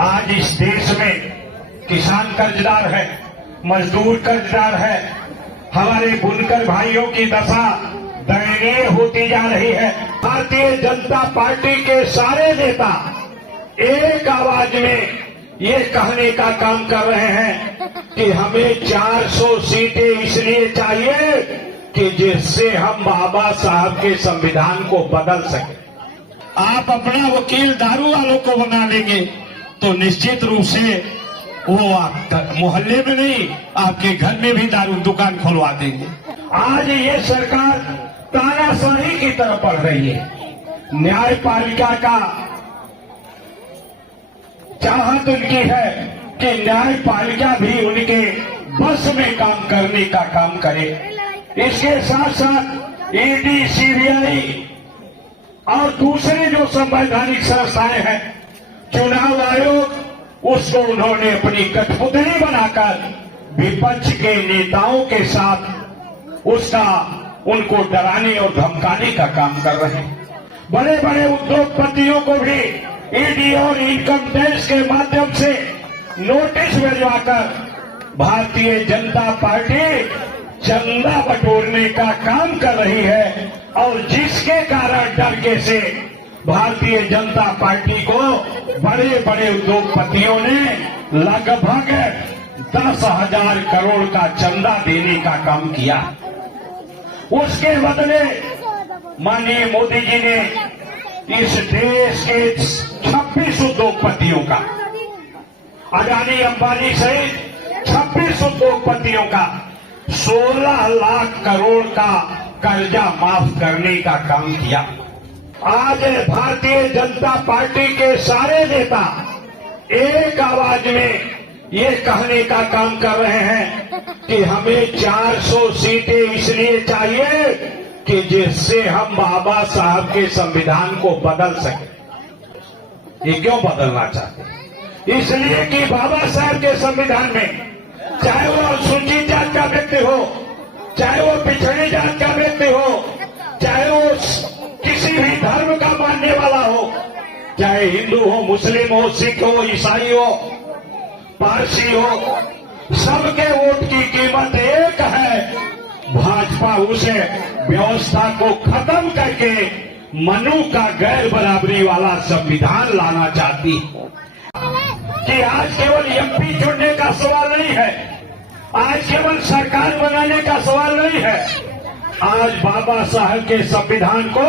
आज इस देश में किसान कर्जदार है, मजदूर कर्जदार है, हमारे बुनकर भाइयों की दशा दयनीय होती जा रही है। भारतीय जनता पार्टी के सारे नेता एक आवाज में ये कहने का काम कर रहे हैं कि हमें 400 सीटें इसलिए चाहिए कि जिससे हम बाबा साहब के संविधान को बदल सके। आप अपना वकील दारू वालों को बना लेंगे तो निश्चित रूप से वो आप मोहल्ले में नहीं आपके घर में भी दारू दुकान खुलवा देंगे। आज ये सरकार तानाशाही की तरफ बढ़ रही है। न्यायपालिका का चाहत उनकी है कि न्यायपालिका भी उनके बस में काम करने का काम करे। इसके साथ साथ ईडी, सीबीआई और दूसरे जो संवैधानिक संस्थाएं हैं, चुनाव आयोग, उसको उन्होंने अपनी कठपुतली बनाकर विपक्ष के नेताओं के साथ उनको डराने और धमकाने का काम कर रहे हैं। बड़े बड़े उद्योगपतियों को भी ईडी और इनकम टैक्स के माध्यम से नोटिस भिजवाकर भारतीय जनता पार्टी चंदा बटोरने का काम कर रही है और जिसके कारण डर से भारतीय जनता पार्टी को बड़े बड़े उद्योगपतियों ने लगभग 10,000 करोड़ का चंदा देने का काम किया। उसके बदले माननीय मोदी जी ने इस देश के 26 उद्योगपतियों का, अडानी अंबानी सहित 26 उद्योगपतियों का 16 लाख करोड़ का कर्जा माफ करने का काम किया। आज भारतीय जनता पार्टी के सारे नेता एक आवाज में ये कहने का काम कर रहे हैं कि हमें 400 सीटें इसलिए चाहिए कि जिससे हम बाबा साहब के संविधान को बदल सके। ये क्यों बदलना चाहते हैं? इसलिए कि बाबा साहब के संविधान में चाहे वो अनुसूचित जात का व्यक्ति हो, चाहे वो पिछड़ी जात का व्यक्ति हो, चाहे वो किसी भी धर्म का मानने वाला हो, चाहे हिंदू हो, मुस्लिम हो, सिख हो, ईसाई हो, पारसी हो, सबके वोट की कीमत एक है। भाजपा उसे व्यवस्था को खत्म करके मनु का गैर बराबरी वाला संविधान लाना चाहती है। कि आज केवल एमपी चुनने का सवाल नहीं है, आज केवल सरकार बनाने का सवाल नहीं है, आज बाबा साहब के संविधान को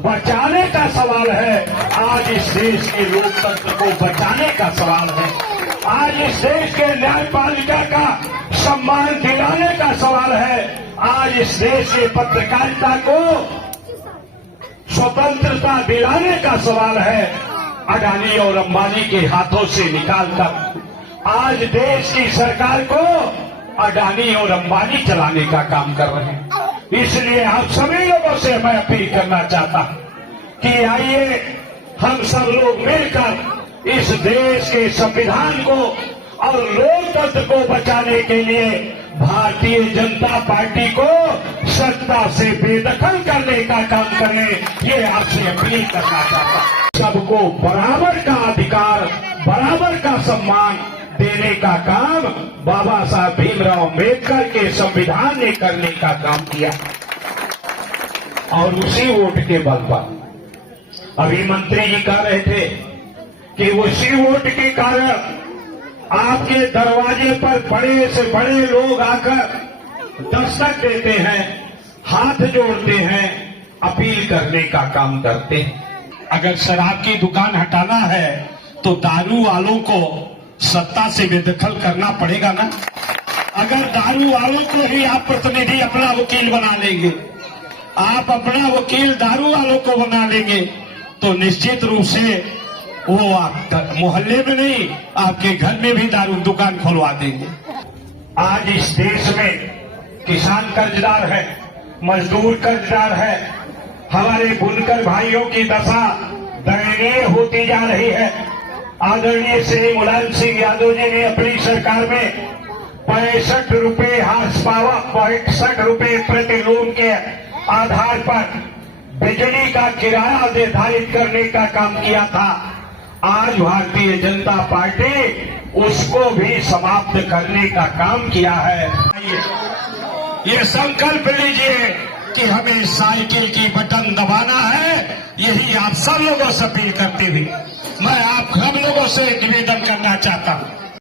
बचाने का सवाल है। आज इस देश के लोकतंत्र को बचाने का सवाल है। आज इस देश के न्यायपालिका का सम्मान दिलाने का सवाल है। आज इस देश की पत्रकारिता को स्वतंत्रता दिलाने का सवाल है। अडानी और अंबानी के हाथों से निकालकर आज देश की सरकार को अडानी और अंबानी चलाने का काम कर रहे हैं। इसलिए आप सभी लोगों से मैं अपील करना चाहता हूं कि आइए हम सब लोग मिलकर इस देश के संविधान को और लोकतंत्र को बचाने के लिए भारतीय जनता पार्टी को सत्ता से बेदखल करने का काम करें। ये आपसे अपील करना चाहता हूं। सबको बराबर का अधिकार, बराबर का सम्मान देने का काम बाबा साहब भीमराव अम्बेडकर के संविधान ने करने का काम किया और उसी वोट के बल पर अभी मंत्री जी कह रहे थे कि उसी वोट के कारण आपके दरवाजे पर बड़े से बड़े लोग आकर दस्तक देते हैं, हाथ जोड़ते हैं, अपील करने का काम करते हैं। अगर शराब की दुकान हटाना है तो दारू वालों को सत्ता से बेदखल करना पड़ेगा ना। अगर दारू वालों को ही आप प्रतिनिधि अपना वकील बना लेंगे, आप अपना वकील दारू वालों को बना लेंगे तो निश्चित रूप से वो आप मोहल्ले में नहीं आपके घर में भी दारू दुकान खुलवा देंगे। आज इस देश में किसान कर्जदार है, मजदूर कर्जदार है, हमारे बुनकर भाइयों की दशा दयनीय होती जा रही है। आदरणीय श्री मुलायम सिंह यादव जी ने अपनी सरकार में 65 रुपये हार्स पावर, 65 रुपये प्रति लोन के आधार पर बिजली का किराया निर्धारित करने का काम किया था आज भारतीय जनता पार्टी उसको भी समाप्त करने का काम किया है। ये संकल्प लीजिए कि हमें साइकिल की बटन दबाना है। यही आप सब लोगों से अपील करते हुए मैं आप सब लोगों से निवेदन करना चाहता हूं।